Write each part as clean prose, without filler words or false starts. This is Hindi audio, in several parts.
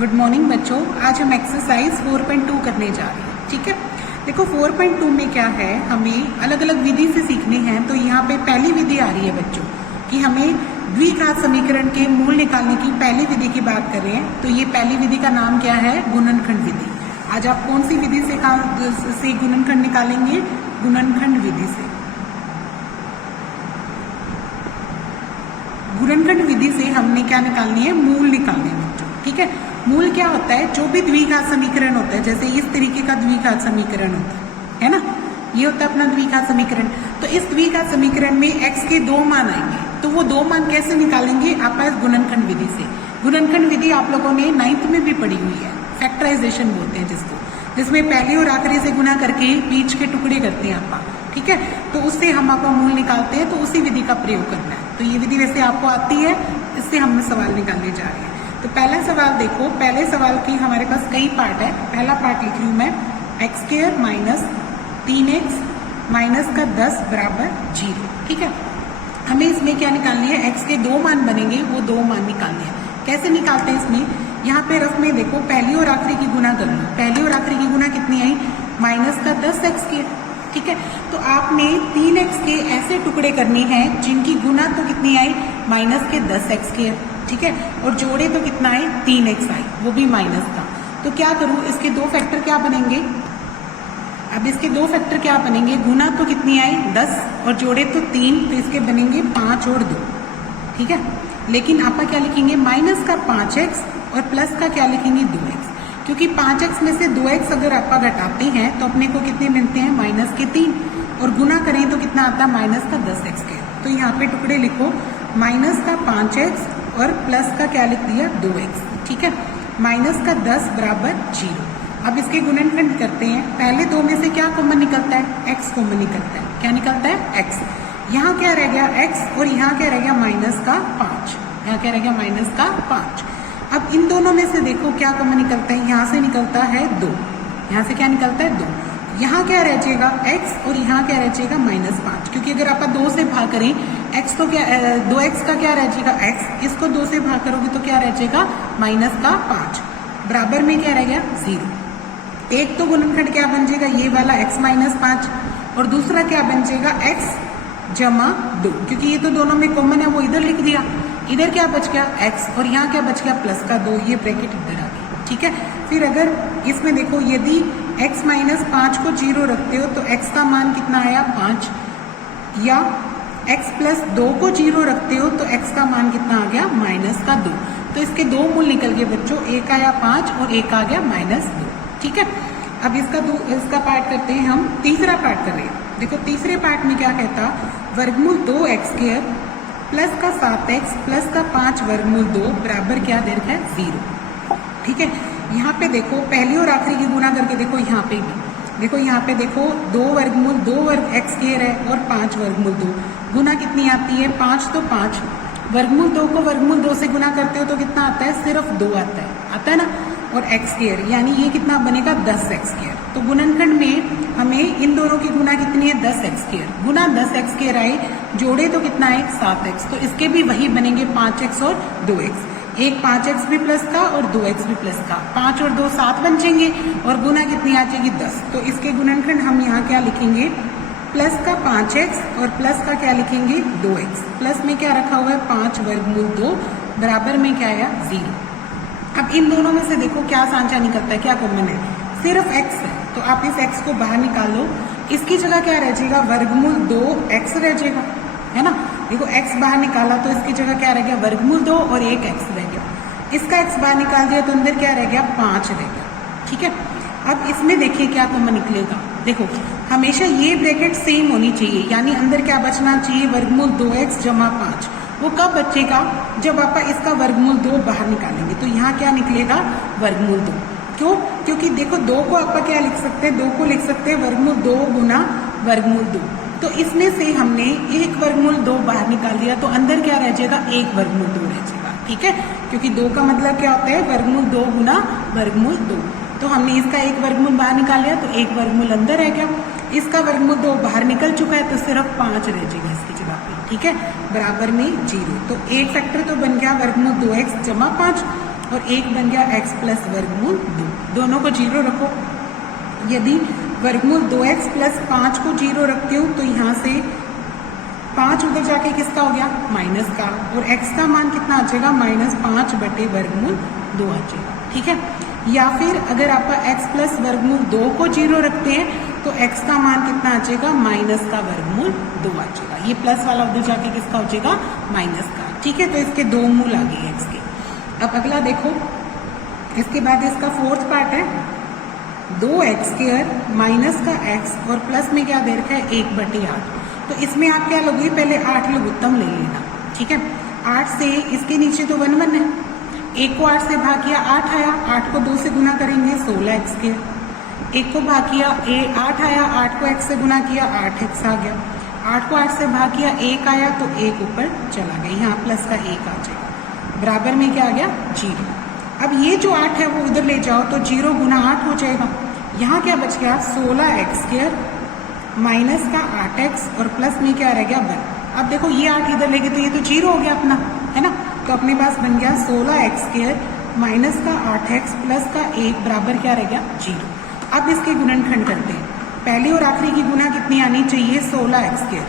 गुड मॉर्निंग बच्चों। आज हम एक्सरसाइज 4.2 करने जा रहे हैं। ठीक है, देखो 4.2 में क्या है, हमें अलग अलग विधि से सीखने हैं। तो यहाँ पे पहली विधि आ रही है बच्चों कि हमें द्विघात समीकरण के मूल निकालने की पहली विधि की बात कर रहे हैं। तो ये पहली विधि का नाम क्या है? गुणनखंड विधि। आज आप कौन सी विधि से गुणनखंड निकालेंगे? गुणनखंड विधि से। गुणनखंड विधि से हमने क्या निकालनी है? मूल निकालने हैं बच्चों। ठीक है, मूल क्या होता है? जो भी द्विघात समीकरण होता है, जैसे इस तरीके का द्विघात समीकरण होता है ना, ये होता है अपना द्विघात समीकरण। तो इस द्विघात समीकरण में x के दो मान आएंगे, तो वो दो मान कैसे निकालेंगे? आप गुणनखंड विधि से। गुणनखंड विधि आप लोगों ने 9th में भी पढ़ी हुई है, फैक्टराइजेशन बोलते हैं जिसको, जिसमें पहले और आखिरी से गुना करके बीच के टुकड़े करते हैं आपा। ठीक है, तो उससे हम आपका मूल निकालते हैं। तो उसी विधि का प्रयोग करना है। तो ये विधि वैसे आपको आती है, इससे हम सवाल निकालने जा रहे हैं। तो पहला सवाल देखो, पहले सवाल की हमारे पास कई पार्ट है। पहला पार्ट लिख रही हूं मैं, x² माइनस 3x माइनस का 10 बराबर 0। ठीक है, हमें इसमें क्या निकालनी है? x के दो मान बनेंगे, वो दो मान निकालने हैं। कैसे निकालते हैं इसमें? यहाँ पे रफ में देखो, पहली और आखिरी की गुना कर लो। पहली और आखिरी की गुना कितनी आई? माइनस का 10x²। ठीक है, तो आपने 3x के ऐसे टुकड़े करने हैं जिनकी गुना तो कितनी आई? माइनस के 10x²। ठीक है, और जोड़े तो कितना आए? 3x आई, वो भी माइनस का। तो क्या करूं, इसके दो फैक्टर क्या बनेंगे? अब इसके दो फैक्टर क्या बनेंगे? गुना तो कितनी आई? 10 और जोड़े तो 3, तो इसके बनेंगे 5 और 2। ठीक है, लेकिन आप क्या लिखेंगे? माइनस का 5x और प्लस का क्या लिखेंगे? 2x। क्योंकि 5x में से 2x अगर आप घटाते हैं तो अपने को कितने मिलते हैं? माइनस के 3, और गुना करें तो कितना आता है? माइनस का 10x²। तो यहाँ पे टुकड़े लिखो, माइनस का 5x और प्लस का क्या लिख दिया? 2x। ठीक है, माइनस का 10 बराबर 0। अब इसके गुणनखंड करते हैं। पहले दो में से क्या कॉमन निकलता है? x कॉमन निकलता है। क्या निकलता है? x। यहाँ क्या रह गया? x, और यहाँ क्या रह गया? माइनस का 5। यहाँ क्या रह गया? माइनस का 5। अब इन दोनों में से देखो क्या कॉमन निकलता है? यहाँ से निकलता है 2। यहाँ से क्या निकलता है? 2। यहाँ क्या रह जाएगा? x, और यहाँ क्या रह जाएगा? -5। क्योंकि अगर आप 2 से भाग करें, x तो क्या 2x का क्या रह जाएगा? x। इसको 2 से भाग करोगे तो क्या रह जाएगा? माइनस का 5। बराबर में क्या रह गया? 0। एक तो गुणनखंड क्या बन जाएगा? ये वाला x -5, और दूसरा क्या बन जाएगा? x जमा 2। क्योंकि ये तो दोनों में कॉमन है, वो इधर लिख दिया। इधर क्या बच गया? x, और यहाँ क्या बच गया? प्लस का 2। ये ब्रैकेट इधर आ गई। ठीक है, फिर अगर इसमें देखो, यदि x -5 को 0 रखते हो तो x का मान कितना आया? 5, या x + 2 को 0 रखते हो तो x का मान कितना आ गया? माइनस का 2। तो इसके दो मूल निकल गए बच्चों, एक आया 5 और एक आ गया -2। ठीक है, अब इसका पार्ट करते हैं हम। तीसरा पार्ट कर रहे हैं। देखो तीसरे पार्ट में क्या कहता? वर्गमूल 2x² प्लस का 7x प्लस का 5 वर्गमूल 2 बराबर क्या दे रखा है? 0। ठीक है, यहाँ पे देखो पहली और आखिरी की गुना करके देखो, यहाँ पे भी देखो, यहाँ पे देखो 2 वर्गमूल 2 वर्ग x² है और 5 वर्गमूल 2। गुना कितनी आती है? 5 तो 5। वर्गमूल 2 को वर्गमूल 2 से गुना करते हो तो कितना आता है? सिर्फ 2 आता है ना, और x², यानी ये कितना बनेगा? 10x²। तो गुणनखंड में हमें इन दोनों की गुना कितनी है? 10x²। गुना 10x² आए, जोड़े तो कितना है? 7x। तो इसके भी वही बनेंगे, 5x और 2x। एक 5x भी प्लस का और 2x भी प्लस का। 5 और 2 7 बन जाएंगे, और गुना कितनी आ जाएगी? 10। तो इसके गुणनखंड हम यहाँ क्या लिखेंगे? प्लस का 5x और प्लस का क्या लिखेंगे? 2x। प्लस में क्या रखा हुआ है? 5 वर्गमूल 2 बराबर में क्या आया? 0। अब इन दोनों में से देखो क्या सांचा निकलता है, क्या कॉमन है? सिर्फ x है। तो आप इस x को बाहर निकालो, इसकी जगह क्या रह जाएगा? वर्गमूल 2x रह जाएगा, है ना। देखो x बाहर निकाला तो इसकी जगह क्या रह गया? वर्गमूल 2 और 1x रह गया। इसका x बाहर निकाल दिया तो अंदर क्या रह गया? 5 रह गया। ठीक है, अब इसमें देखिए क्या कॉमन निकलेगा। देखो हमेशा ये ब्रैकेट सेम होनी चाहिए, यानी अंदर क्या बचना चाहिए? वर्गमूल 2x जमा 5। वो कब बचेगा? जब आप इसका वर्गमूल 2 बाहर निकालेंगे। तो यहाँ क्या निकलेगा? वर्गमूल 2। क्यों? क्योंकि देखो 2 को आप क्या लिख सकते हैं? 2 को लिख सकते हैं वर्गमूल 2 गुना वर्गमूल 2। तो इसमें से हमने एक वर्गमूल 2 बाहर निकाल दिया, तो अंदर क्या रह जाएगा? एक वर्गमूल 2 रह जाएगा। ठीक है, क्योंकि 2 का मतलब क्या होता है? वर्गमूल 2 गुना वर्गमूल 2। तो हमने इसका एक वर्गमूल बाहर निकाल लिया, तो एक वर्गमूल अंदर रह गया। इसका वर्गमूल 2 बाहर निकल चुका है, तो सिर्फ 5 रह जाएगा इसकी जगह पे। ठीक है, बराबर में 0। तो एक फैक्टर तो बन गया वर्गमूल 2x जमा 5, और एक बन गया x प्लस वर्गमूल 2। दोनों को 0 रखो। यदि वर्गमूल 2x प्लस 5 को 0 रखते हो तो यहाँ से 5 उधर जाके किसका हो गया, माइनस का, और x का मान कितना आ जाएगा, -5 बटे वर्गमूल 2 आ जाएगा। ठीक है। या फिर अगर आप x प्लस वर्गमूल 2 को 0 रखते हैं तो x का मान कितना आ जाएगा, माइनस का वर्गमूल 2 आ जाएगा। ये प्लस वाला उधर जाके किसका हो जाएगा, माइनस का। ठीक है, तो इसके 2 मूल आ गए x के। अब अगला देखो, इसके बाद इसका फोर्थ पार्ट है 2x² माइनस का x और प्लस में क्या दे रखा है, 1/8। तो इसमें आप क्या लोगे, पहले 8 लघुत्तम ले लेना। ठीक है, 8 से इसके नीचे तो 1 1 है, 1 को 8 से भाग किया 8 आया, 8 को 2 से गुना करेंगे 16x²। 1 को भाग किया 8 आया, 8 को x से गुना किया 8x आ गया, 8 को 8 से भाग किया 1 आया तो 1 ऊपर चला गया, यहाँ प्लस का 1 आ जाएगा, बराबर में क्या आ गया, 0। अब ये जो 8 है वो उधर ले जाओ तो 0 गुना 8 हो जाएगा। यहाँ क्या बच गया, 16x² माइनस का 8x और प्लस में क्या रह गया 1। अब देखो ये 8 इधर लेके तो ये तो 0 हो गया अपना, है ना। तो अपने पास बन गया 16x² माइनस का 8x प्लस का 1 बराबर क्या रह गया, 0। अब इसके गुणनखंड करते हैं। पहली और आखिरी की गुना कितनी आनी चाहिए, 16x²।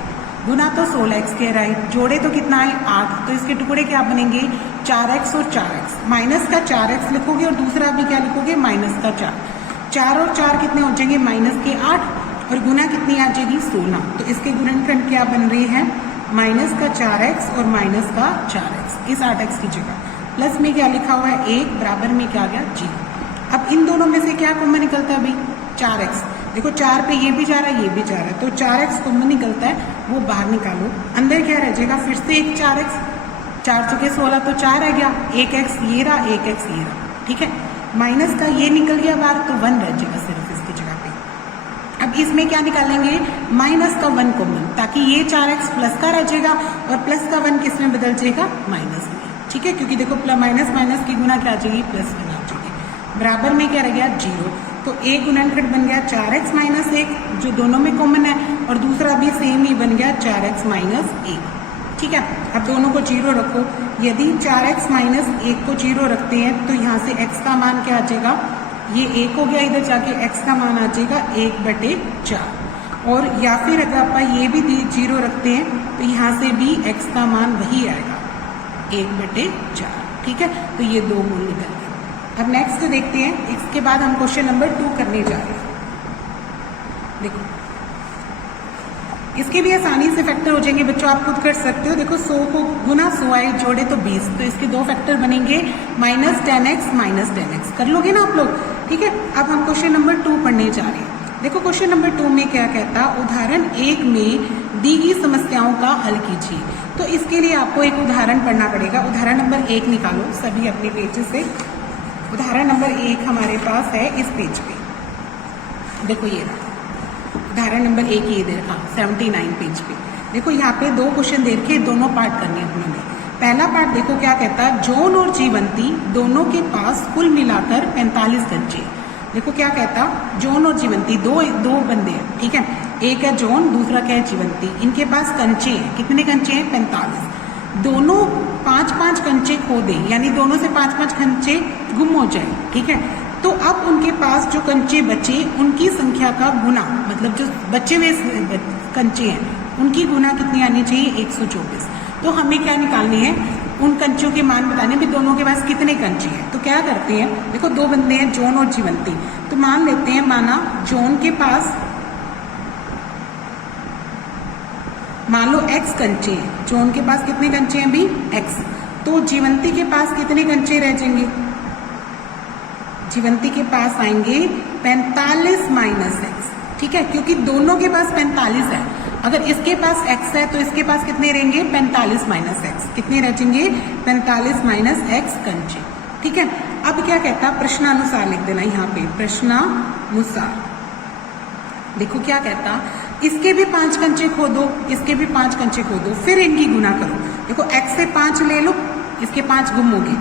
गुना तो 16x² आई, जोड़े तो कितना है 8, तो इसके टुकड़े क्या बनेंगे, 4x और 4x। माइनस का 4x लिखोगे और दूसरा भी क्या लिखोगे, माइनस का 4। 4 और 4 कितने हो जाएंगे, माइनस के 8, और गुना कितनी आ जाएगी, 16। तो इसके गुणनखंड क्या बन रहे हैं, माइनस का 4x और माइनस का 4x इस 8x की जगह। प्लस में क्या लिखा हुआ है 1 बराबर में क्या आ गया, 0। अब इन दोनों में से क्या कॉमन निकलता है भाई, 4x। देखो 4 पे ये भी जा रहा है, ये भी जा रहा है, तो 4x कॉमन निकलता है, वो बाहर निकालो। अंदर क्या रह जाएगा, फिर से एक 4x, 4 चुके 16 तो 4 रह गया, 1x ये रहा, 1x ये रहा। ठीक है, माइनस का ये निकल गया बाहर तो 1 रह जाएगा सिर्फ इसकी जगह पे। अब इसमें क्या निकालेंगे, माइनस का 1 कॉमन, ताकि ये 4x प्लस का रह जाएगा और प्लस का 1 किस में बदल जाएगा, माइनस में। ठीक है, क्योंकि देखो माइनस माइनस की गुना क्या आ जाएगी, प्लस में आ जाएगी, बराबर में क्या रह गया, 0। तो एक गुणनखंड बन गया 4x माइनस 1 जो दोनों में कॉमन है, और दूसरा भी सेम ही बन गया 4x माइनस 1। ठीक है, अब दोनों को 0 रखो। यदि 4x माइनस 1 को 0 रखते हैं तो यहाँ से x का मान क्या आ जाएगा, ये 1 हो गया, इधर जाके x का मान आ जाएगा 1/4। और या फिर अगर आप ये भी 0 रखते हैं तो यहाँ से भी x का मान वही आएगा 1/4। ठीक है, तो ये 2 मूल निकल गए। अब नेक्स्ट देखते हैं, इसके बाद हम क्वेश्चन नंबर 2 करने जा रहे हैं। देखो इसके भी आसानी से फैक्टर हो जाएंगे बच्चों, आप खुद कर सकते हो। देखो 100 को गुना 100 आए, जोड़े तो 20, तो इसके 2 फैक्टर बनेंगे, -10x माइनस 10x। कर लोगे ना आप लोग। ठीक है, अब हम क्वेश्चन नंबर 2 पढ़ने जा रहे हैं। देखो क्वेश्चन नंबर 2 में क्या कहता, उदाहरण 1 में दी गई समस्याओं का हल कीजिए। तो इसके लिए आपको एक उदाहरण पढ़ना पड़ेगा। उदाहरण नंबर 1 निकालो सभी अपने पेज से। उदाहरण नंबर 1 हमारे पास है इस पेज पे, देखो ये उदाहरण नंबर 1 ये दे रखा 79 पेज पे। देखो यहाँ पे 2 क्वेश्चन दे रखे, दोनों पार्ट करने हैं अपने में। पहला पार्ट देखो क्या कहता है, जॉन और जीवंती दोनों के पास कुल मिलाकर 45 कंचे। देखो क्या कहता, जॉन और जीवंती दो बंदे हैं। ठीक है, एक है जॉन, दूसरा क्या है जीवंती। इनके पास कंचे हैं, कितने कंचे हैं, 45। दोनों 5-5 कंचे खो दें, यानी दोनों से 5-5 कंचे गुम हो जाए। ठीक है, तो अब उनके पास जो कंचे बचे उनकी संख्या का गुना, मतलब जो बचे हुए कंचे हैं उनकी गुना कितनी आनी चाहिए, 124। तो हमें क्या निकालनी है, उन कंचों के मान बताने भी, दोनों के पास कितने कंचे हैं। तो क्या करते हैं, देखो 2 बंदे हैं जॉन और जीवंती, तो मान लेते हैं, माना जॉन के पास मान लो x कंचे हैं, जॉन के पास कितने कंचे हैं भी, x। तो जीवंती के पास कितने कंचे रह जाएंगे, जीवंती के पास आएंगे 45 माइनस x। ठीक है, क्योंकि दोनों के पास 45 है। अगर इसके पास x है तो इसके पास कितने रहेंगे, 45 माइनस x। कितने रह जाएंगे, 45 माइनस x कंचे। ठीक है, अब क्या कहता, प्रश्नानुसार लिख देना यहाँ पे, प्रश्नानुसार। देखो क्या कहता, इसके भी 5 कंचे खो दो, इसके भी 5 कंचे खो दो, फिर इनकी गुना करो। देखो x से 5 ले लो, इसके 5 गुम हो गए,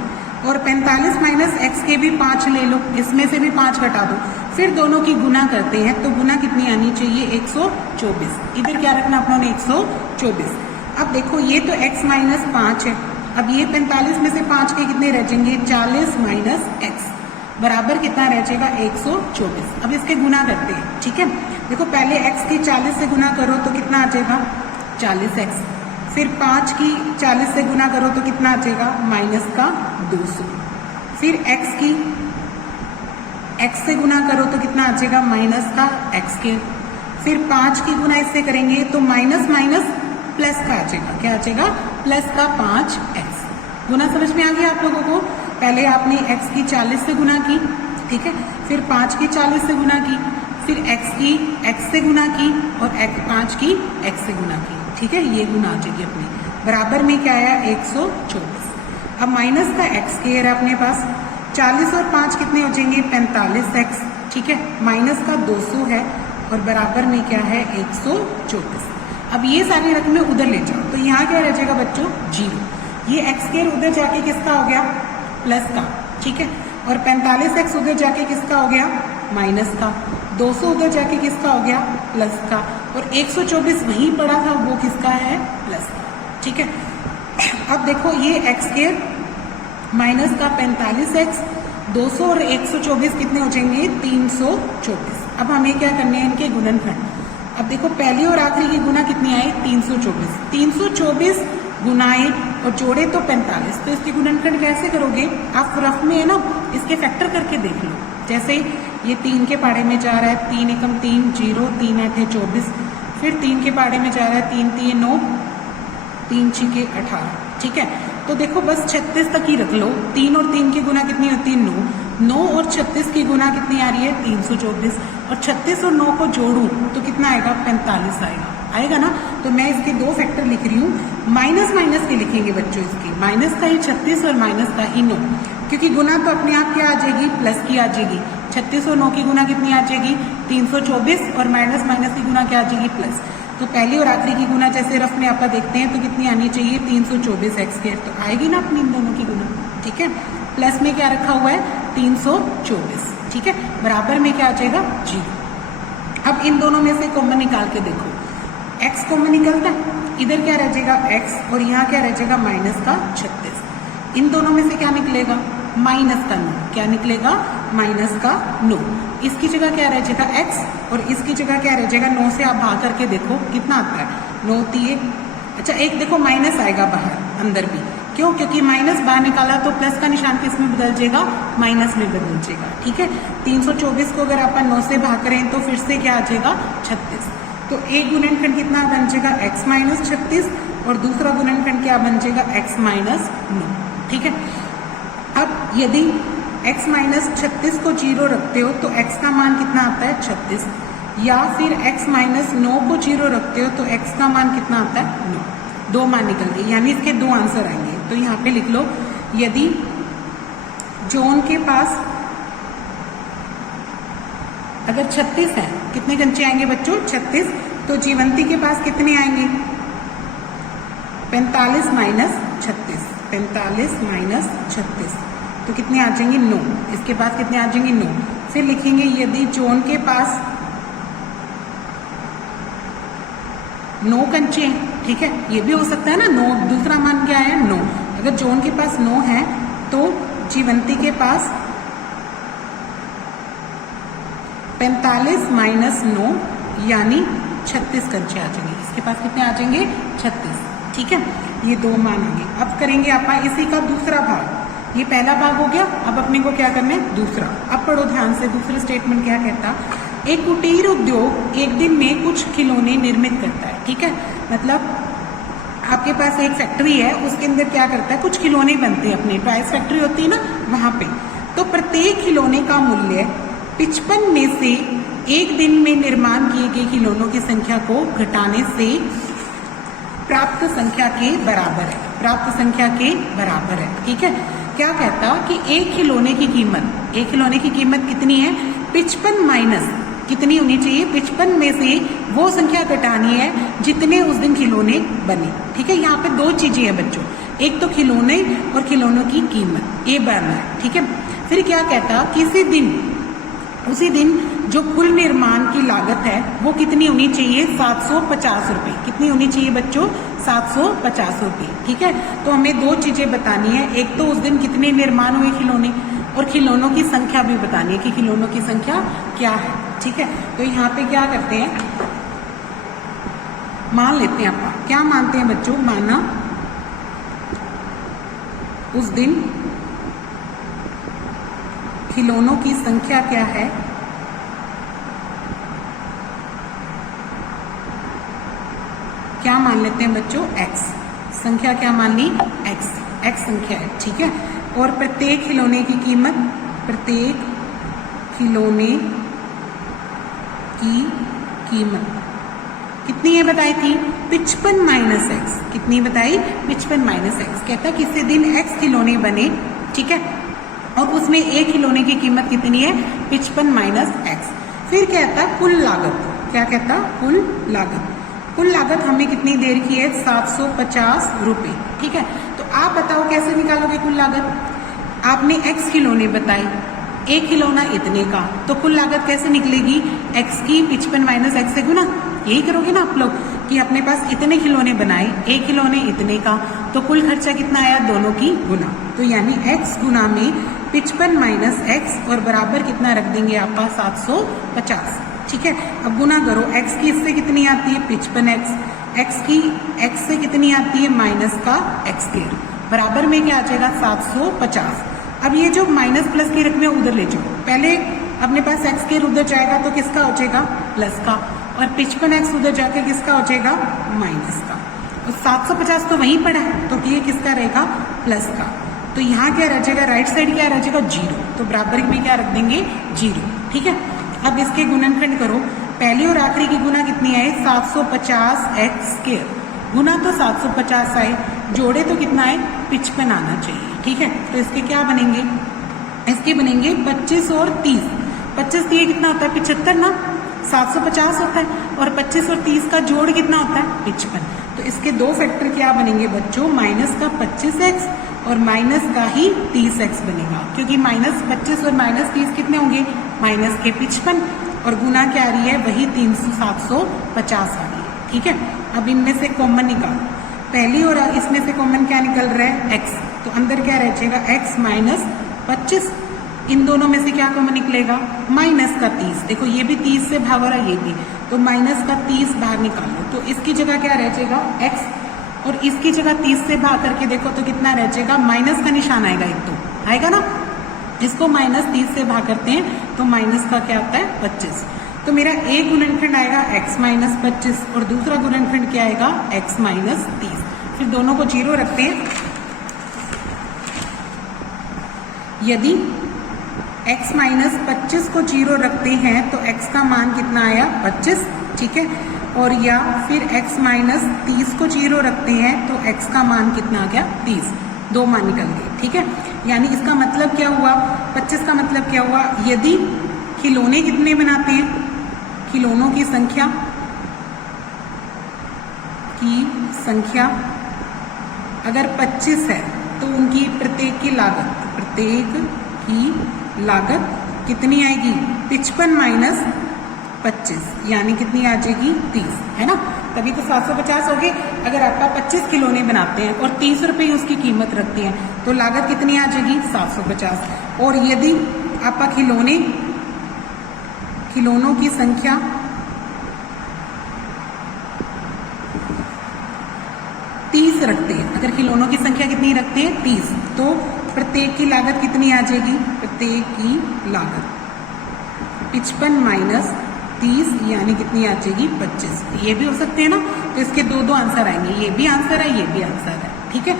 और 45 माइनस x के भी 5 ले लो, इसमें से भी 5 घटा दो, फिर दोनों की गुना करते हैं। तो गुना कितनी आनी चाहिए, 124। इधर क्या रखना अपनों ने, 124। अब देखो ये तो x माइनस 5 है, अब ये 45 में से 5 के कितने रह जाएंगे, 40 माइनस एक्स बराबर कितना रह जाएगा, 124। अब इसके गुना करते हैं, ठीक है। देखो पहले x की 40 से गुना करो तो कितना आ जाएगा, 40x। फिर 5 की 40 से गुना करो तो कितना आ जाएगा, माइनस का 200। फिर x से गुना करो तो कितना आ जाएगा, माइनस का x²। फिर 5 की गुना इससे करेंगे तो माइनस माइनस प्लस का आ जाएगा, क्या आ जाएगा, प्लस का 5x। गुना समझ में आ गया आप लोगों को। पहले आपने x की 40 से गुना की, ठीक है, फिर 5 की 40 से गुना की, फिर x की x से गुना की और 5 की x से गुना की, ठीक है। ये गुना आ जाएगी अपनी, बराबर में क्या आया, 124। अब माइनस का x² अपने पास, 40 और 5 कितने हो जाएंगे, 45x, ठीक है, माइनस का 200 है और बराबर में क्या है, 124। अब ये सारी रकमें उधर ले जाओ तो यहाँ क्या रह जाएगा बच्चों, 0। ये x² उधर जाके किसका हो गया, प्लस का, ठीक है, और 45x उधर जाके किसका हो गया, माइनस का, 200 उधर जाके किसका हो गया, प्लस का, और 124 वहीं पड़ा था वो किसका है, प्लस का, ठीक है। अब देखो ये x² माइनस का 45x, 200 और 124 कितने हो जाएंगे, 324। अब हमें क्या करने हैं, इनके गुणनखंड। अब देखो पहली और आखिरी की गुना कितनी आई, 324। 324 गुनाए और जोड़े तो 45, तो इसके गुणनखंड कैसे करोगे आप, रफ में है ना, इसके फैक्टर करके देख लो। जैसे ये 3 के पाड़े में जा रहा है, 3 एकम 3 0, 3 8 24, फिर 3 के पाड़े में जा रहा है, 3 3 9, 3 6 18, ठीक है। तो देखो बस 36 तक ही रख लो। 3 और 3 की गुना कितनी होती है, 9। 9 और 36 की गुना कितनी आ रही है, 324, और 36 और 9 को जोड़ूं तो कितना आएगा, 45 आएगा ना। तो मैं इसके 2 फैक्टर लिख रही हूँ, माइनस माइनस के लिखेंगे बच्चों, इसके माइनस का ही 36 और माइनस का ही 9, क्योंकि गुना तो अपने आप क्या आ जाएगी, प्लस की आ जाएगी। 36 और 9 की गुना कितनी आ जाएगी, 324, और माइनस माइनस की गुना क्या आ जाएगी, प्लस। तो पहली और आखिरी की गुना जैसे रफ में आप देखते हैं तो कितनी आनी चाहिए, 324x², तो आएगी ना अपनी इन दोनों की गुना, ठीक है। प्लस में क्या रखा हुआ है, 324, ठीक है, बराबर में क्या आ जाएगा, 0। अब इन दोनों में से कॉमन निकाल के देखो, x कॉमन निकलता है, इधर क्या रह जाएगा x, और यहाँ क्या रह जाएगा, माइनस का 36। इन दोनों में से क्या निकलेगा, माइनस का 9, क्या निकलेगा, माइनस का 9। इसकी जगह क्या रह जाएगा, x, और इसकी जगह क्या रह जाएगा, 9 से आप भाग करके देखो कितना आता है, 9 3। अच्छा एक देखो माइनस आएगा बाहर, अंदर भी, क्यों, क्योंकि माइनस बाहर निकाला तो प्लस का निशान किस में बदल जाएगा, माइनस में बदल जाएगा, ठीक है। 324 को अगर आप 9 से भाग करें तो फिर से क्या आ जाएगा, 36। तो एक गुणनखंड कितना बन जाएगा, x माइनस 36, और दूसरा गुणनखंड क्या बन जाएगा, x माइनस 9, ठीक है। अब यदि x माइनस 36 को 0 रखते हो तो x का मान कितना आता है, 36, या फिर x माइनस 9 को 0 रखते हो तो x का मान कितना आता है, 9। 2 मान निकल गए, यानी इसके 2 आंसर आएंगे। तो यहाँ पे लिख लो, यदि जॉन के पास अगर 36 है, कितने कंचे आएंगे बच्चों, 36, तो जीवंती के पास कितने आएंगे, 45 माइनस 36, 45 माइनस 36, तो कितने आ जाएंगे, 9। इसके पास कितने आ जाएंगे, 9। फिर लिखेंगे यदि जॉन के पास 9 कंचे हैं, ठीक है, ये भी हो सकता है ना, 9 दूसरा मान क्या है, 9। अगर जॉन के पास 9 है तो जीवंती के पास 45 माइनस 9 यानी 36 कंचे आ जाएंगे। इसके पास कितने आ जाएंगे, 36, ठीक है। ये 2 मान होंगे। अब करेंगे आप इसी का दूसरा भाग, ये पहला भाग हो गया, अब अपने को क्या करना है, दूसरा। अब पढ़ो ध्यान से, दूसरा स्टेटमेंट क्या कहता, एक कुटीर उद्योग एक दिन में कुछ खिलौने निर्मित करता है, ठीक है। मतलब आपके पास एक फैक्ट्री है, उसके अंदर क्या करता है, कुछ खिलौने बनते हैं, अपने टॉयज फैक्ट्री होती है ना, वहां पे। तो प्रत्येक खिलौने का मूल्य 55 में से एक दिन में निर्माण किए गए खिलौनों की संख्या को घटाने से प्राप्त संख्या के बराबर है, प्राप्त संख्या के बराबर है, ठीक है। क्या कहता कि एक खिलौने की कीमत कितनी है, 55 माइनस कितनी होनी चाहिए, 55 में से वो संख्या घटानी है जितने उस दिन खिलौने बने, ठीक है। यहाँ पे 2 चीजें हैं बच्चों, एक तो खिलौने और खिलौनों की कीमत, ये बढ़ना है, ठीक है। फिर क्या कहता, किसी दिन उसी दिन जो कुल निर्माण की लागत है वो कितनी होनी चाहिए, 750 रुपये। कितनी होनी चाहिए बच्चों, 750 रुपये। ठीक है, तो हमें दो चीजें बतानी है, एक तो उस दिन कितने निर्माण हुए खिलौने, और खिलौनों की संख्या भी बतानी है कि खिलौनों की संख्या क्या है। ठीक है, तो यहाँ पे क्या करते हैं, मान लेते हैं। आप क्या मानते हैं बच्चों, माना उस दिन खिलौनों की संख्या क्या है, क्या मान लेते हैं बच्चों, x। संख्या क्या मान ली, x संख्या है। ठीक है, और प्रत्येक खिलौने की कीमत, प्रत्येक खिलौने की कीमत कितनी है बताई थी, 55 माइनस एक्स। कितनी बताई, 55 माइनस एक्स। कहता किसी दिन x खिलौने बने, ठीक है, और उसमें एक खिलौने की कीमत कितनी है, 55 माइनस एक्स। फिर कहता कुल लागत, क्या कहता, कुल लागत। कुल लागत हमने कितनी देर की है, 750 रुपये। ठीक है, तो आप बताओ कैसे निकालोगे कुल लागत। आपने x खिलौने बताए, एक खिलौना इतने का, तो कुल लागत कैसे निकलेगी, x की 55 माइनस एक्स से गुना। यही करोगे ना आप लोग कि अपने पास इतने खिलौने बनाए, एक खिलौने इतने का, तो कुल खर्चा कितना आया, दोनों की गुना। तो यानी x गुना में 55 माइनस एक्स और बराबर कितना रख देंगे आप पास, 750। ठीक है, अब गुना करो, x की इससे कितनी आती है, 55x, x की x से कितनी आती है, माइनस का x², बराबर में क्या आ जाएगा, 750। अब ये जो माइनस प्लस की रकमें उधर ले जाओ, पहले अपने पास x² उधर जाएगा तो किसका हो जाएगा, प्लस का, और 55x उधर जाकर किसका हो जाएगा, माइनस का। और 750 तो वहीं पड़ा है, तो ये किसका रहेगा, प्लस का। तो यहाँ क्या रह जाएगा, राइट साइड क्या रह जाएगा, 0, तो बराबर में क्या रख देंगे, 0। ठीक है, अब इसके गुणनखंड करो, पहली और आखिरी की गुना कितनी आए, 750x²। गुना तो 750 आए, जोड़े तो कितना है, 55 आना चाहिए। ठीक है, तो इसके क्या बनेंगे, इसके बनेंगे 25 और 30। 25 दिए कितना होता है, 75 ना, 750 होता है, और 25 और 30 का जोड़ कितना होता है, 55। तो इसके दो फैक्टर क्या बनेंगे बच्चों, माइनस का 25x और माइनस का ही 30x बनेगा, क्योंकि माइनस 25 और माइनस 30 कितने होंगे, माइनस के 55, और गुना क्या आ रही है, वही 750 आ रही है। ठीक है, अब इनमें से कॉमन निकालो, पहली और इसमें से कॉमन क्या निकल रहा है, x, तो अंदर क्या रह जाएगा, x माइनस 25। इन दोनों में से क्या कॉमन निकलेगा, माइनस का 30। देखो ये भी 30 से भाग रहा है, ये भी, तो माइनस का 30 बाहर निकालो, तो इसकी जगह क्या रह जाएगा, x, और इसकी जगह 30 से भाग करके देखो तो कितना रह जाएगा, माइनस का निशान आएगा, एक तो आएगा ना, इसको माइनस 30 से भाग करते हैं तो माइनस का क्या आता है, 25। तो मेरा एक गुणनखंड आएगा x माइनस 25 और दूसरा गुणनखंड क्या आएगा, x माइनस 30। फिर दोनों को 0 रखते हैं। यदि x माइनस 25 को 0 रखते हैं तो x का मान कितना आया, 25। ठीक है, और या फिर x माइनस 30 को 0 रखते हैं तो x का मान कितना आ गया, 30। दो मान निकल गए। ठीक है, यानी इसका मतलब क्या हुआ, 25 का मतलब क्या हुआ, यदि खिलौने कितने बनाते हैं, खिलौनों की संख्या अगर 25 है तो उनकी प्रत्येक की लागत कितनी आएगी, 55 माइनस 25, यानी कितनी आ जाएगी, 30, है ना। तभी तो 750 हो गए। अगर आपका 25 खिलौने बनाते हैं और 30 रुपये उसकी कीमत रखते हैं तो लागत कितनी आ जाएगी, 750। और यदि आपका खिलौनों की संख्या 30 रखते हैं, अगर खिलौनों की संख्या कितनी रखते हैं, 30, तो प्रत्येक की लागत कितनी आ जाएगी, प्रत्येक की लागत 55 माइनस 30, यानी कितनी आ जाएगी, 25। ये भी हो सकते हैं ना, तो इसके दो आंसर आएंगे, ये भी आंसर है, ये भी आंसर है। ठीक है,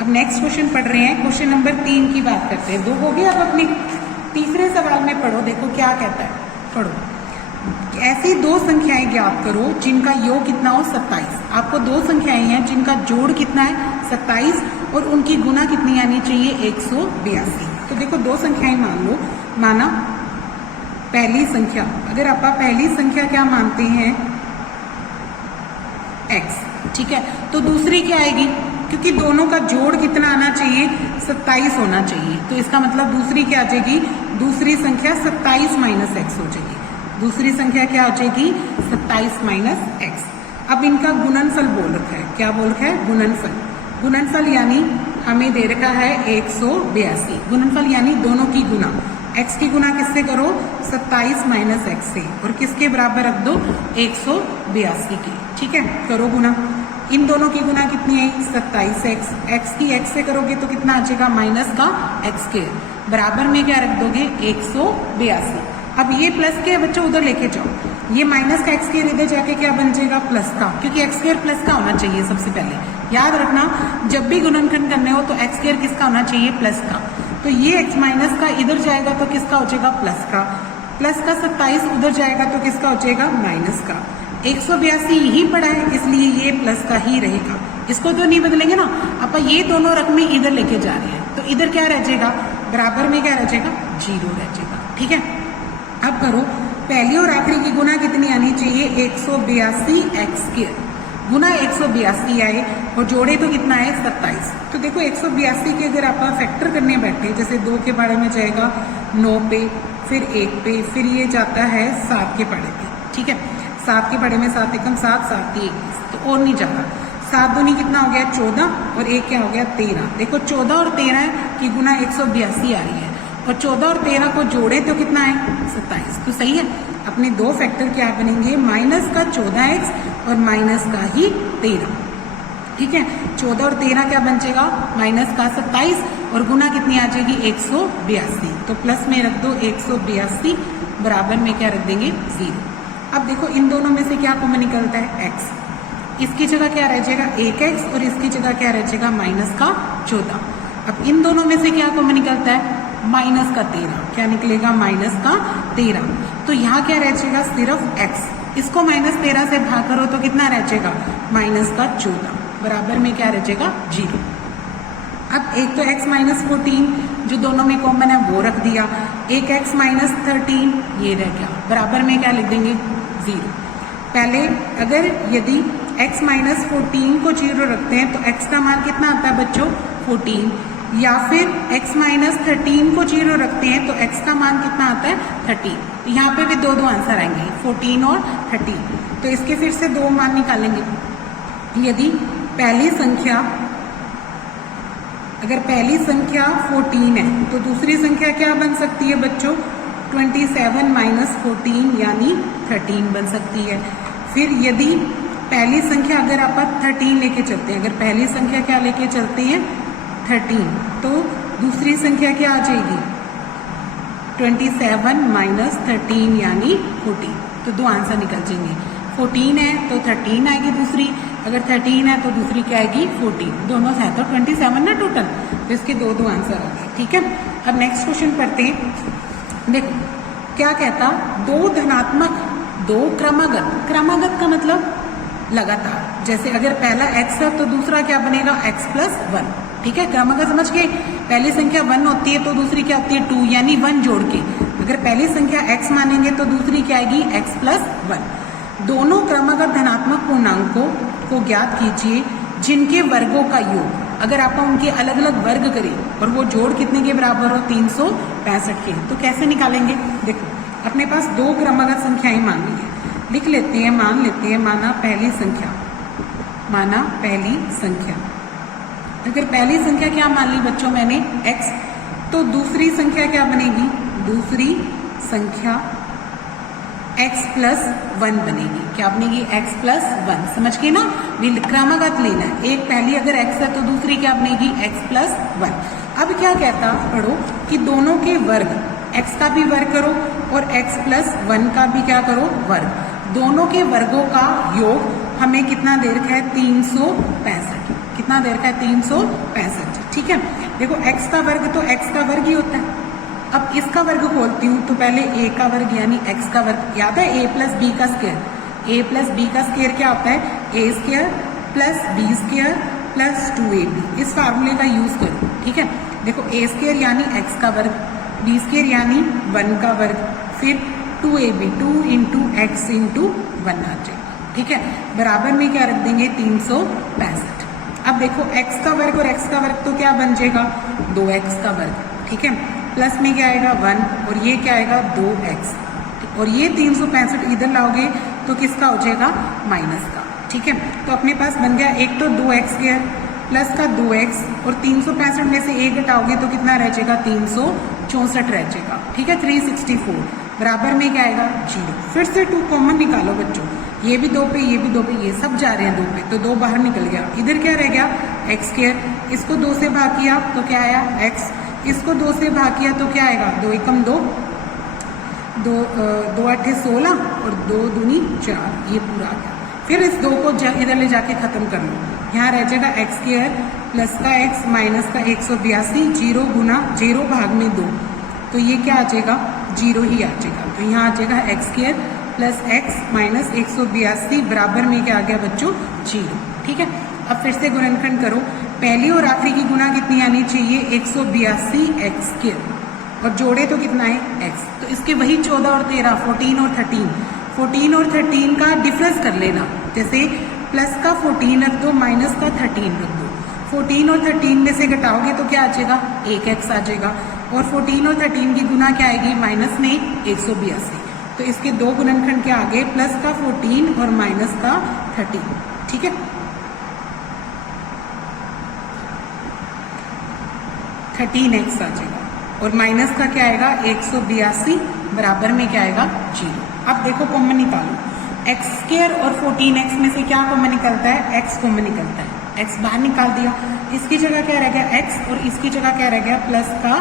अब नेक्स्ट क्वेश्चन पढ़ रहे हैं, क्वेश्चन नंबर 3 की बात करते हैं। 2 हो गया, अब अपने तीसरे सवाल में पढ़ो, देखो क्या कहता है, पढ़ो। ऐसी 2 संख्याएं ज्ञात करो जिनका योग कितना हो, 27। आपको 2 संख्याएं हैं जिनका जोड़ कितना है, 27, और उनकी गुना कितनी आनी चाहिए, 182। तो देखो 2 संख्याएं मान लो, माना पहली संख्या, अगर आप पहली संख्या क्या मानते हैं, x, ठीक है, तो दूसरी क्या आएगी, क्योंकि दोनों का जोड़ कितना आना चाहिए, 27 होना चाहिए, तो इसका मतलब दूसरी क्या आ जाएगी, दूसरी संख्या 27 माइनस एक्स हो जाएगी। दूसरी संख्या क्या हो जाएगी? 27 माइनस एक्स। अब इनका गुणनफल बोल रखा है। क्या बोल रखा है? गुणनफल। गुणनफल यानी हमें दे रखा है 182। गुणनफल यानी दोनों की गुना। x की गुना किससे करो? 27 माइनस एक्स से, और किसके बराबर रख दो? 182 की। ठीक है, करो गुना। इन दोनों की गुना कितनी है? 27x। x की x से करोगे तो कितना आ जाएगा? माइनस का x के बराबर में क्या रख दोगे? 182। अब ये प्लस के बच्चों उधर लेके जाओ, ये माइनस का एक्स स्क्वायर इधर जाके क्या बन जाएगा? प्लस का, क्योंकि एक्स स्क्वायर प्लस का होना चाहिए। सबसे पहले याद रखना, जब भी गुणनखंड करने हो तो एक्स स्क्वायर किसका होना चाहिए? प्लस का। तो ये एक्स माइनस का इधर जाएगा तो किसका हो जाएगा? प्लस का। प्लस का 27 उधर जाएगा तो किसका हो जाएगा? माइनस का। 182 यही पड़ा है, इसलिए ये प्लस का ही रहेगा। इसको तो नहीं बदलेंगे ना। अब ये दोनों रकमें इधर लेके जा रहे हैं, तो इधर क्या रह जाएगा? बराबर में क्या रह जाएगा? 0 रह जाएगा। ठीक है, अब करो, पहली और आखिरी की गुना कितनी आनी चाहिए? 182 एक्स स्क्वायर गुना 182 आए और जोड़े तो कितना है? 27। तो देखो 182 के अगर आप फैक्टर करने बैठे, जैसे 2 के बारे में जाएगा 9 पे, फिर 1 पे, फिर ये जाता है 7 के पढ़े पे। ठीक है, 7 के पढ़े में 7 एकम 7, 7 21, तो और नहीं जाता। 7 दूनी कितना हो गया? 14, और 1 क्या हो गया? 13। देखो 14 और 13 की गुना 182 आ रही है, और 14 और 13 को जोड़े तो कितना है? 27। तो सही है, अपने दो फैक्टर क्या बनेंगे? माइनस का 14x और माइनस का ही 13। ठीक है, 14 और 13 क्या बन जाएगा? माइनस का 27, और गुना कितनी आ जाएगी? 182। तो प्लस में रख दो 182, बराबर में क्या रख देंगे? 0। अब देखो इन दोनों में से क्या कॉमन निकलता है? x। इसकी जगह क्या रह जाएगा? 1x, और इसकी जगह क्या रह जाएगा? माइनस का 14। अब इन दोनों में से क्या कॉमन निकलता है? माइनस का 13। क्या निकलेगा? माइनस का 13। तो यहाँ क्या रह जाएगा? सिर्फ x। इसको माइनस 13 से भाग करो तो कितना रह जाएगा? माइनस का 14, बराबर में क्या रह जाएगा? 0। अब एक तो x माइनस 14 जो दोनों में कॉमन है वो रख दिया, एक x माइनस 13 ये रह गया, बराबर में क्या लिख देंगे? 0। पहले अगर यदि x माइनस 14 को 0 रखते हैं तो x का मान कितना आता है बच्चों? 14। या फिर x माइनस 13 को 0 रखते हैं तो x का मान कितना आता है? 13। यहाँ पे भी दो आंसर आएंगे, 14 और 13। तो इसके फिर से दो मान निकालेंगे। यदि पहली संख्या, अगर पहली संख्या 14 है तो दूसरी संख्या क्या बन सकती है बच्चों? 27 माइनस 14 यानी 13 बन सकती है। फिर यदि पहली संख्या अगर आप 13 लेके चलते हैं, अगर पहली संख्या क्या लेके चलते हैं? 13, तो दूसरी संख्या क्या आ जाएगी? 27 माइनस 13 यानी 14। तो दो आंसर निकल जाएंगे। 14 है तो 13 आएगी दूसरी, अगर 13 है तो दूसरी क्या आएगी? 14। दोनों है तो 27 ना टोटल, तो इसके दो आंसर आ गए। ठीक है, अब नेक्स्ट क्वेश्चन पढ़ते हैं। देखो क्या कहता? दो धनात्मक, दो क्रमागत। क्रमागत का मतलब लगातार। जैसे अगर पहला x है तो दूसरा क्या बनेगा? x plus 1। ठीक है, क्रमागत समझ के, पहली संख्या 1 होती है तो दूसरी क्या होती है? 2, यानी 1 जोड़ के। अगर पहली संख्या x मानेंगे तो दूसरी क्या आएगी? x plus 1। दोनों क्रमागत धनात्मक पूर्णांकों को ज्ञात कीजिए जिनके वर्गों का योग, अगर आप उनके अलग अलग वर्ग करें और वो जोड़ कितने के बराबर हो? 365 के। तो कैसे निकालेंगे? देखो अपने पास दो क्रमागत संख्याएं मान ली है, लिख लेते हैं, मान लेते हैं। माना पहली संख्या, माना पहली संख्या, अगर पहली संख्या क्या मान ली बच्चों मैंने? x, तो दूसरी संख्या क्या बनेगी? दूसरी संख्या x प्लस 1 बनेगी। क्या बनेगी? x plus 1। समझ के ना, क्रमागत लेना है। एक पहली अगर x है तो दूसरी क्या बनेगी? x plus 1। अब क्या कहता? पढ़ो कि दोनों के वर्ग, x का भी वर्ग करो और x प्लस 1 का भी क्या करो? वर्ग। दोनों के वर्गों का योग हमें कितना दे रखा है? 365। कितना दे रखा है? 365। ठीक है, देखो x का वर्ग तो x का वर्ग ही होता है। अब इसका वर्ग खोलती हूँ तो पहले a का वर्ग यानी x का वर्ग, याद है? a प्लस b का स्क्वायर। a प्लस b का स्क्वायर क्या होता है? a square plus b square plus 2ab। इस फार्मूले का यूज करो। ठीक है, देखो a स्क्वायर यानी x का वर्ग, b स्क्वायर यानी 1 का वर्ग, फिर 2ab, 2 इंटू एक्स इंटू 1 आ जाएगा। ठीक है, बराबर में क्या रख देंगे? 365। अब देखो x का वर्ग और x का वर्ग तो क्या बन जाएगा? 2x का वर्ग। ठीक है, प्लस में क्या आएगा 1 और ये क्या आएगा 2x, और ये 365 इधर लाओगे तो किसका हो जाएगा माइनस का। ठीक है, तो अपने पास बन गया एक तो 2x² प्लस का 2x और 365 में से 1 घटाओगे तो कितना रह जाएगा 364 रह जाएगा। ठीक है, 364 बराबर में क्या आएगा 0। फिर से 2 कॉमन निकालो बच्चों, ये भी 2 पे ये भी 2 पे, ये सब जा रहे हैं 2 पे, तो 2 बाहर निकल गया। इधर क्या रह गया x², इसको 2 से भाग किया तो क्या आया x, इसको 2 से भाग किया तो क्या आएगा 2 एकम 2, 2 8 16 और 2 दूनी 4, ये पूरा आ गया। फिर इस 2 को इधर ले जाके खत्म कर लो, यहाँ रह जाएगा x² प्लस का x माइनस का 182, 0 गुना 0 भाग में 2, तो ये क्या आ जाएगा 0 ही आ जाएगा। तो यहाँ आ जाएगा x² प्लस x माइनस 182 बराबर में क्या आ गया बच्चों 0। ठीक है, अब फिर से गुणनखंड करो, पहली और आखिरी की गुना कितनी आनी चाहिए 182 x² और जोड़े तो कितना है x, तो इसके वही 14 और 13 14 और 13, 14 और 13 का डिफरेंस कर लेना, जैसे प्लस का 14 रख दो माइनस का 13 रख दो, 14 और 13 में से घटाओगे तो क्या आ जाएगा 1x आ जाएगा, और 14 और 13 की गुना क्या आएगी माइनस में 182, तो इसके 2 गुणनखंड के आगे प्लस का 14 और माइनस का 13। ठीक है, 13x आ जाएगा और माइनस का क्या आएगा 182 बराबर में क्या आएगा 0। अब देखो कॉमन निकालो, x² और 14x में से क्या कॉमन निकलता है x कॉमन निकलता है, x बाहर निकाल दिया, इसकी जगह क्या रह गया x और इसकी जगह क्या रह गया प्लस का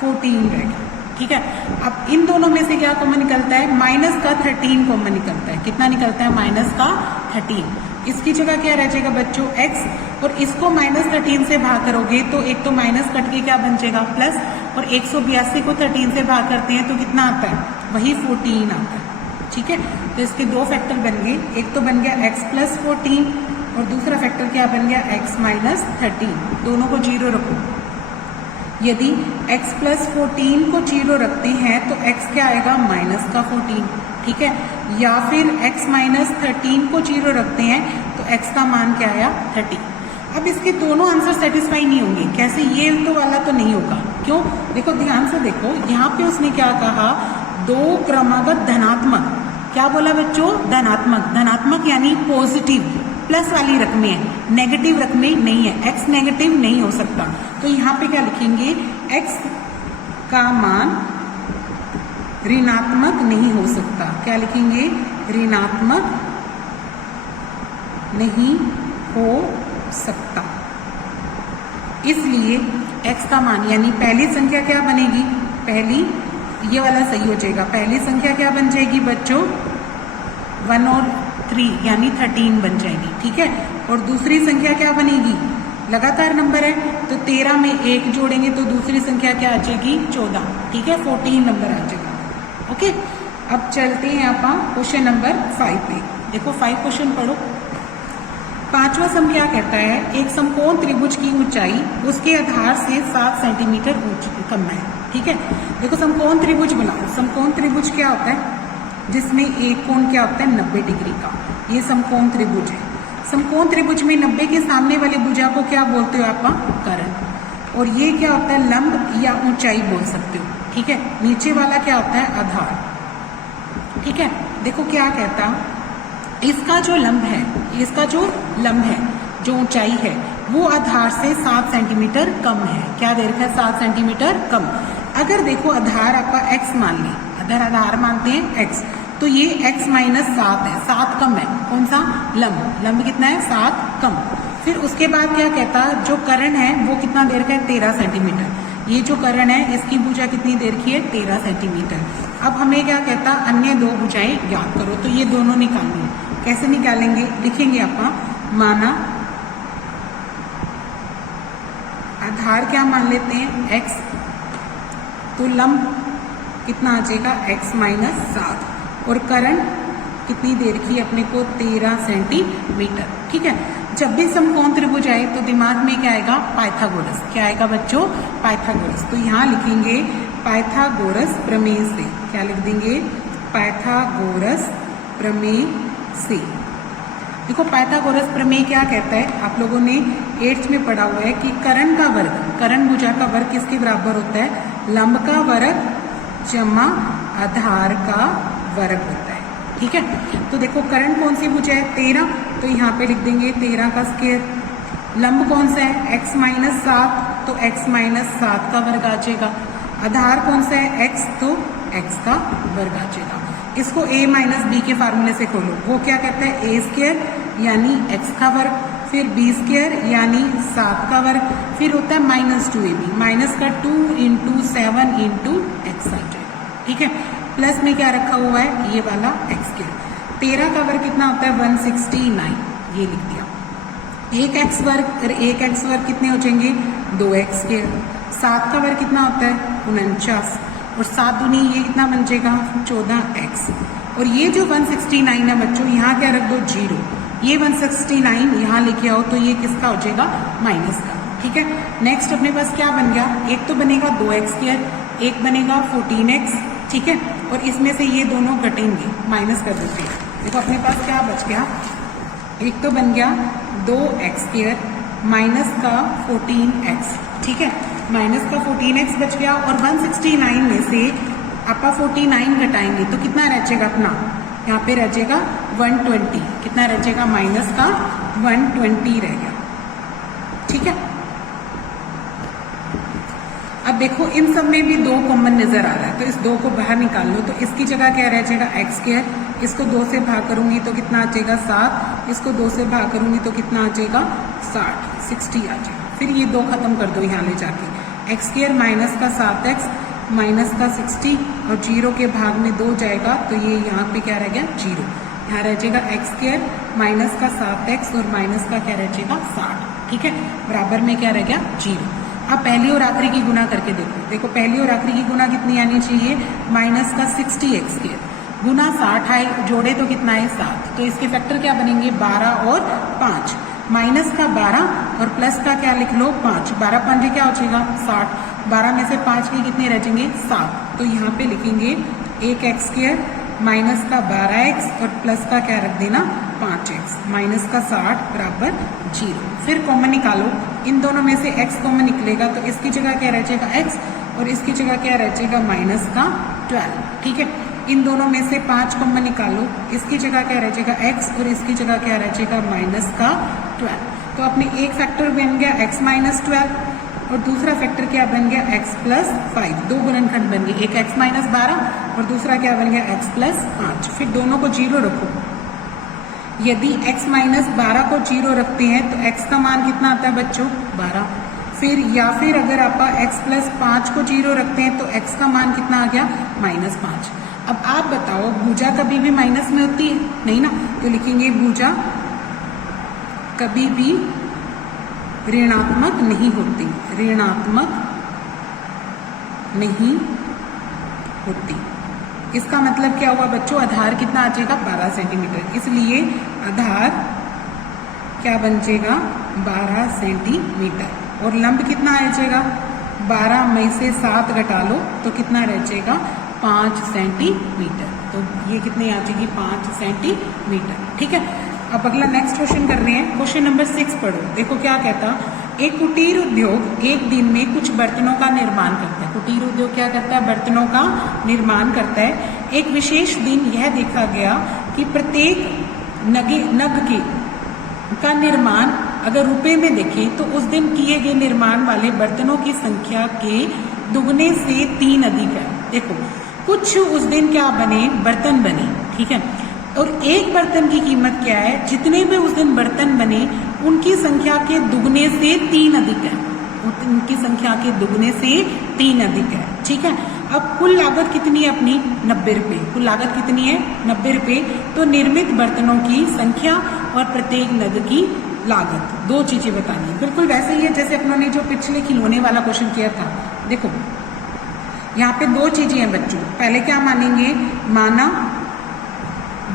14 रह गया। ठीक है, अब इन दोनों में से क्या कॉमन निकलता है माइनस का 13 कॉमन निकलता है, कितना निकलता है माइनस का 13, इसकी जगह क्या रह जाएगा बच्चों x, और इसको माइनस 13 से भाग करोगे तो एक तो माइनस कट के क्या बन जाएगा प्लस, और 182 को 13 से भाग करते हैं तो कितना आता है वही 14 आता है। ठीक है, तो इसके 2 फैक्टर बन गए, एक तो बन गया x प्लस 14 और दूसरा फैक्टर क्या बन गया x माइनस 13, दोनों को 0 रखो। यदि x प्लस 14 को 0 रखते हैं तो x क्या आएगा माइनस का 14। ठीक है, या फिर x माइनस 13 को 0 रखते हैं तो x का मान क्या आया 30। अब इसके दोनों आंसर सेटिस्फाई नहीं होंगे, कैसे, ये तो वाला तो नहीं होगा, क्यों, देखो ध्यान से देखो, यहाँ पे उसने क्या कहा 2 क्रमागत धनात्मक, क्या बोला बच्चों धनात्मक, धनात्मक यानी पॉजिटिव प्लस वाली रकमें हैं, नेगेटिव रकमें नहीं है, x नेगेटिव नहीं हो सकता, तो यहाँ पे क्या लिखेंगे x का मान ऋणात्मक नहीं हो सकता, क्या लिखेंगे ऋणात्मक नहीं हो सकता, इसलिए x का मान यानी पहली संख्या क्या बनेगी, पहली ये वाला सही हो जाएगा, पहली संख्या क्या बन जाएगी बच्चों 1 और 3 यानी 13 बन जाएगी। ठीक है, और दूसरी संख्या क्या बनेगी, लगातार नंबर है तो 13 में 1 जोड़ेंगे तो दूसरी संख्या क्या आ जाएगी 14। ठीक है, 14 नंबर आ जाएगा। ओके, अब चलते हैं आप क्वेश्चन नंबर 5 पे, देखो 5 क्वेश्चन पढ़ो। 5वां सम क्या कहता है, एक समकोण त्रिभुज की ऊंचाई उसके आधार से 7 सेंटीमीटर कम है। ठीक है, देखो समकोण त्रिभुज बनाओ, समकोण त्रिभुज क्या होता है जिसमें एक कोण क्या होता है 90 डिग्री का, ये समकोण त्रिभुज है। समकोण त्रिभुज में 90 के सामने वाले भुजा को क्या बोलते हो आप कर्ण, और ये क्या होता है लंब या ऊंचाई बोल सकते हो। ठीक है, नीचे वाला क्या होता है आधार। ठीक है, देखो क्या कहता, इसका जो लंब है, इसका जो लंब है, जो ऊंचाई है वो आधार से 7 सेंटीमीटर कम है, क्या दे रखा है 7 सेंटीमीटर कम। अगर देखो आधार आपका x मान लें, अगर आधार मानते हैं x, तो ये x माइनस 7 है, 7 कम है, कौन सा लंब, लंब कितना है 7 कम। फिर उसके बाद क्या कहता, जो कर्ण है वो कितना दे रखा है 13 सेंटीमीटर, ये जो कर्ण है इसकी भुजा कितनी दे रखी है 13 सेंटीमीटर। अब हमें क्या कहता, अन्य 2 भुजाएं ज्ञात करो, तो ये दोनों निकालनी है, कैसे निकालेंगे, लिखेंगे आप माना आधार क्या मान लेते हैं x, तो लंब कितना आ जाएगा x माइनस 7 और कर्ण कितनी देर की अपने को 13 सेंटीमीटर। ठीक है, जब भी समकोण त्रिभुज आए तो दिमाग में क्या आएगा पाइथागोरस, क्या आएगा बच्चों पाइथागोरस। तो यहाँ लिखेंगे पाइथागोरस प्रमेय से, क्या लिख देंगे पाइथागोरस प्रमेय से। देखो पाइथागोरस प्रमेय क्या कहता है, आप लोगों ने 8th में पढ़ा हुआ है कि कर्ण का वर्ग, कर्ण भुजा का वर्ग किसके बराबर होता है लंब का वर्ग जमा आधार का वर्ग होता है। ठीक है, तो देखो कर्ण कौन सी भुजा है 13, तो यहाँ पे लिख देंगे 13 का स्क्वायर। लंब कौन सा है x माइनस 7, तो x माइनस 7 का वर्ग आ जाएगा। आधार कौन सा है x, तो x का वर्ग आ जाएगा। इसको a माइनस बी के फार्मूले से खोलो, वो क्या कहता है a स्क्वायर यानी x का वर्ग, फिर b स्क्वायर यानी 7 का वर्ग, फिर होता है माइनस 2ab, माइनस का 2 इंटू 7 इंटू एक्स आ जाएगा। ठीक है, प्लस में क्या रखा हुआ है ये वाला x स्क्वायर। 13 का वर्ग कितना होता है 169, ये लिख दिया। एक एक्स वर्ग और एक एक्स वर्ग कितने हो जाएंगे 2x स्क्वायर। 7 का वर्ग कितना होता है 49, और 7 दूनी ये कितना बन जाएगा 14x। और ये जो 169 है बच्चों, यहाँ क्या रख दो 0, ये 169 यहाँ लेके आओ तो ये किसका हो जाएगा माइनस का। ठीक है, नेक्स्ट अपने पास क्या बन गया, एक तो बनेगा 2x स्क्वायर, एक बनेगा 14x। ठीक है, और इसमें से ये दोनों घटेंगे, माइनस कर देते हैं। देखो अपने पास क्या बच गया, एक तो बन गया 2x स्क्वायर माइनस का 14x। ठीक है, माइनस का 14x बच गया, और 169 में से आपका 49 घटाएंगे तो कितना रह जाएगा अपना, यहाँ पे रह जाएगा 120, कितना रह जाएगा माइनस का 120 रह गया। ठीक है, अब देखो इन सब में भी 2 कॉमन नजर आ रहा है, तो इस 2 को बाहर निकाल लो, तो इसकी जगह क्या रह जाएगा x स्क्वायर, इसको 2 से भाग करूंगी तो कितना आ जाएगा 7, इसको 2 से भाग करूंगी तो कितना आ जाएगा 60 आ जाएगा। फिर ये 2 खत्म कर दो यहाँ ले जाके, x स्क्वायर माइनस का 7x माइनस का 60, और 0 के भाग में 2 जाएगा तो ये यहाँ पे क्या रह गया 0, यहाँ रह जाएगा x स्क्वायर माइनस का 7x और माइनस का क्या रह जाएगा 60। ठीक है, बराबर में क्या रह गया 0। अब पहली और आखिरी की गुना करके देखो, देखो पहली और आखिरी की गुना कितनी आनी चाहिए, माइनस का 60x स्क्वायर गुना 60 है, जोड़े तो कितना है 7, तो इसके फैक्टर क्या बनेंगे 12 और 5, माइनस का 12 और प्लस का क्या लिख लो 5, 12 5 क्या हो जाएगा 60, 12 में से 5 के कितने रह जाएंगे 7, तो यहाँ पे लिखेंगे 1x स्क्वायर माइनस का 12x और प्लस का क्या रख देना 5x, माइनस का 60 बराबर 0। फिर कॉमन निकालो, इन दोनों में से x कॉमन निकलेगा तो इसकी जगह क्या रह जाएगा x, और इसकी जगह क्या रह जाएगा माइनस का 12। ठीक है, इन दोनों में से 5 कॉमन निकालो, इसकी जगह क्या रह जाएगा x और इसकी जगह क्या रह जाएगा माइनस का 12। तो अपने एक फैक्टर बन गया x माइनस 12 और दूसरा फैक्टर क्या बन गया x प्लस 5, 2 गुणनखंड बन गए, एक x माइनस 12 और दूसरा क्या बन गया x प्लस 5। फिर दोनों को 0 रखो, यदि x माइनस 12 को 0 रखते हैं तो x का मान कितना आता है बच्चों 12। फिर या फिर अगर आप x प्लस 5 को 0 रखते हैं तो x का मान कितना आ गया माइनस 5। अब आप बताओ भुजा कभी भी माइनस में होती है नहीं ना, तो लिखेंगे भुजा कभी भी ऋणात्मक नहीं होती, ऋणात्मक नहीं होती। इसका मतलब क्या हुआ बच्चों, आधार कितना आ जाएगा 12 सेंटीमीटर, इसलिए आधार क्या बन जाएगा 12 सेंटीमीटर, और लंब कितना आ जाएगा 12 में से 7 घटा लो तो कितना रह जाएगा 5 सेंटीमीटर, तो ये कितनी आ जाएगी 5 सेंटीमीटर। ठीक है, अब अगला नेक्स्ट क्वेश्चन कर रहे हैं, क्वेश्चन नंबर 6 पढ़ो। देखो क्या कहता, एक कुटीर उद्योग एक दिन में कुछ बर्तनों का निर्माण करता है। कुटीर उद्योग क्या करता है, बर्तनों का निर्माण करता है। एक विशेष दिन यह देखा गया कि प्रत्येक नग का निर्माण अगर रुपए में देखें तो उस दिन किए गए निर्माण वाले बर्तनों की संख्या के दुगने से 3 अधिक है। देखो कुछ उस दिन क्या बने, बर्तन बने, ठीक है, और एक बर्तन की कीमत क्या है, जितने भी उस दिन बर्तन बने उनकी संख्या के दुगने से 3 अधिक है, उनकी संख्या के दुगने से 3 अधिक है। ठीक है, अब कुल लागत कितनी है अपनी 90 रुपये, कुल लागत कितनी है 90 रुपये। तो निर्मित बर्तनों की संख्या और प्रत्येक नग की लागत, 2 चीजें बतानी है। बिल्कुल वैसे ही है जैसे अपनों ने जो पिछले खिलौने वाला क्वेश्चन किया था। देखो यहाँ पे 2 चीजें हैं बच्चों, पहले क्या मानेंगे, माना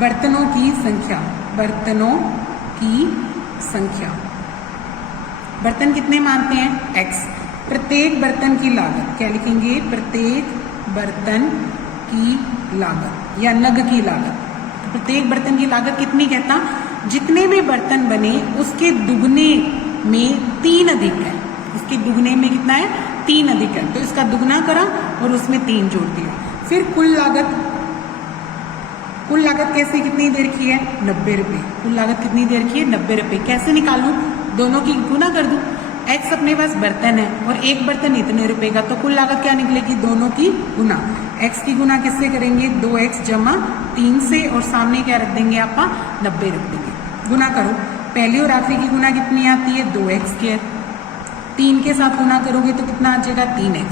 बर्तनों की संख्या, बर्तनों की संख्या, बर्तन कितने मानते हैं x, प्रत्येक बर्तन की लागत क्या लिखेंगे, प्रत्येक बर्तन की लागत या नग की लागत। प्रत्येक बर्तन की लागत कितनी कहता, जितने भी बर्तन बने उसके दुगने में 3 अधिक है, उसके दुगने में कितना है 3 अधिक है, तो इसका दुगना करा और उसमें 3 जोड़ दिया। फिर कुल लागत कैसे कितनी देर की है? 90 रुपये। कुल लागत कितनी देर की है? 90 रुपये। कैसे निकालूं? दोनों की गुना कर दूं। एक्स अपने पास बर्तन है और एक बर्तन इतने रुपए का, तो कुल लागत क्या निकलेगी? दोनों की गुना। एक्स की गुना किससे करेंगे? 2x जमा 3 से, और सामने क्या रख देंगे? आप 90 रख देंगे। गुना करो, पहली और आखिरी की गुना कितनी आती है? 2x²। 3 के साथ गुना करोगे तो कितना आ जाएगा? 3x।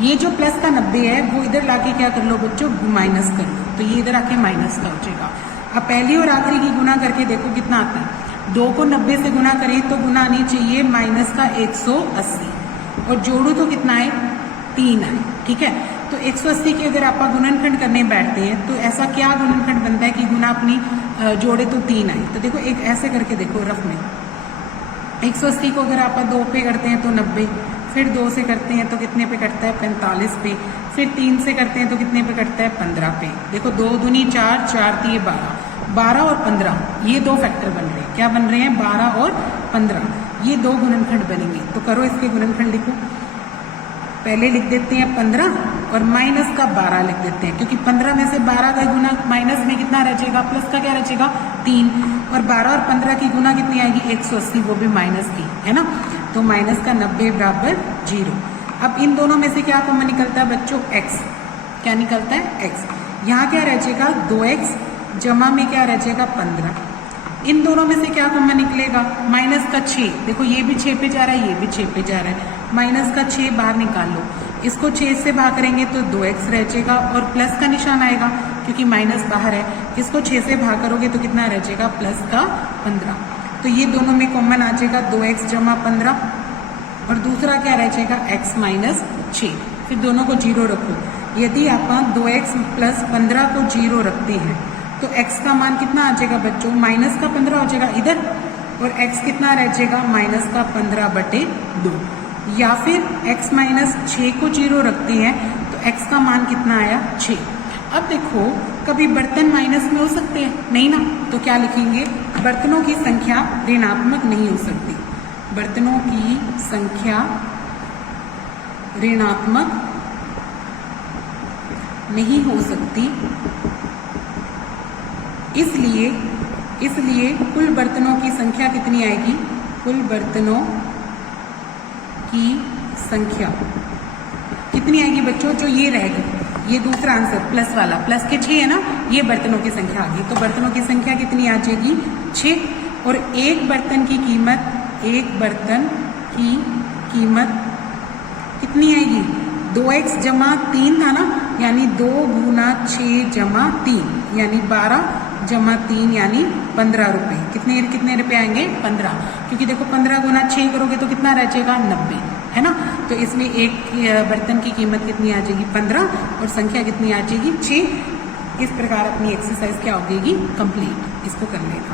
ये जो प्लस का 90 है वो इधर लाके क्या कर लो बच्चों? माइनस कर लो, तो ये इधर आके माइनस का हो जाएगा। अब पहली और आखिरी की गुना करके देखो कितना आता है। 2 को 90 से गुना करें तो गुना आनी चाहिए माइनस का 180, और जोड़ो तो कितना है? 3 आए। ठीक है, तो 180 के अगर आप गुणनखंड करने बैठते हैं तो ऐसा क्या गुणनखंड बनता है कि गुना अपनी जोड़े तो 3 आए। तो देखो एक ऐसे करके देखो रफ में, 180 को अगर आप 2 पे करते हैं तो 90, फिर 2 से करते हैं तो कितने पे कटता है? 45 पे, फिर 3 से करते हैं तो कितने पे कटता है? 15 पे। देखो 2 दूनी 4, 4 3 12, 12 और 15 ये 2 फैक्टर बन रहे हैं। क्या बन रहे हैं? 12 और 15, ये 2 गुणनखंड बनेंगे। तो करो इसके गुणनखंड लिखो। पहले लिख देते हैं 15 और माइनस का 12 लिख देते हैं, क्योंकि 15 में से 12 का गुना माइनस में कितना रह जाएगा? प्लस का क्या रह जाएगा? 3, और 12 और 15 की गुना कितनी आएगी? 180, वो भी माइनस की, है ना। तो माइनस का 90 बराबर 0। अब इन दोनों में से क्या कॉमन निकलता है बच्चों? x। क्या निकलता है? x। यहाँ क्या रह जाएगा? 2x जमा में क्या रह जाएगा? 15। इन दोनों में से क्या कॉमन निकलेगा? माइनस का 6। देखो ये भी 6 पे जा रहा है, ये भी 6 पे जा रहा है। माइनस का 6 बाहर निकाल लो, इसको 6 से भाग करेंगे तो 2x रह जाएगा, और प्लस का निशान आएगा क्योंकि माइनस बाहर है। इसको 6 से भाग करोगे तो कितना रह जाएगा? प्लस का 15। तो ये दोनों में कॉमन आ जाएगा 2x जमा 15, और दूसरा क्या रह जाएगा? x minus 6। फिर दोनों को 0 रखो। यदि आप 2x प्लस 15 को 0 रखते हैं तो x का मान कितना आ जाएगा बच्चों? माइनस का 15 हो जाएगा इधर, और x कितना रह जाएगा? माइनस का 15/2। या फिर x माइनस 6 को 0 रखते हैं तो x का मान कितना आया? 6। अब देखो कभी बर्तन माइनस में हो सकते हैं? नहीं ना, तो क्या लिखेंगे? बर्तनों की संख्या ऋणात्मक नहीं हो सकती। बर्तनों की संख्या ऋणात्मक नहीं हो सकती, इसलिए कुल बर्तनों की संख्या कितनी आएगी? कुल बर्तनों की संख्या कितनी आएगी बच्चों? जो ये रहेगी, ये दूसरा आंसर प्लस वाला, प्लस के 6 है ना, ये बर्तनों की संख्या आ गई। तो बर्तनों की संख्या कितनी आ जाएगी? 6। और एक बर्तन की कीमत कितनी आएगी? 2x जमा 3 था ना, यानी 2 गुना 6 जमा 3, यानी 12 जमा 3 यानी 15 रुपये। कितने रुपए आएंगे? 15, क्योंकि देखो 15 गुना 6 करोगे तो कितना रह जाएगा? 90, है ना। तो इसमें एक बर्तन की कीमत कितनी आ जाएगी? 15, और संख्या कितनी आ जाएगी? 6। इस प्रकार अपनी एक्सरसाइज क्या हो जाएगी? कंप्लीट। इसको कर लेना।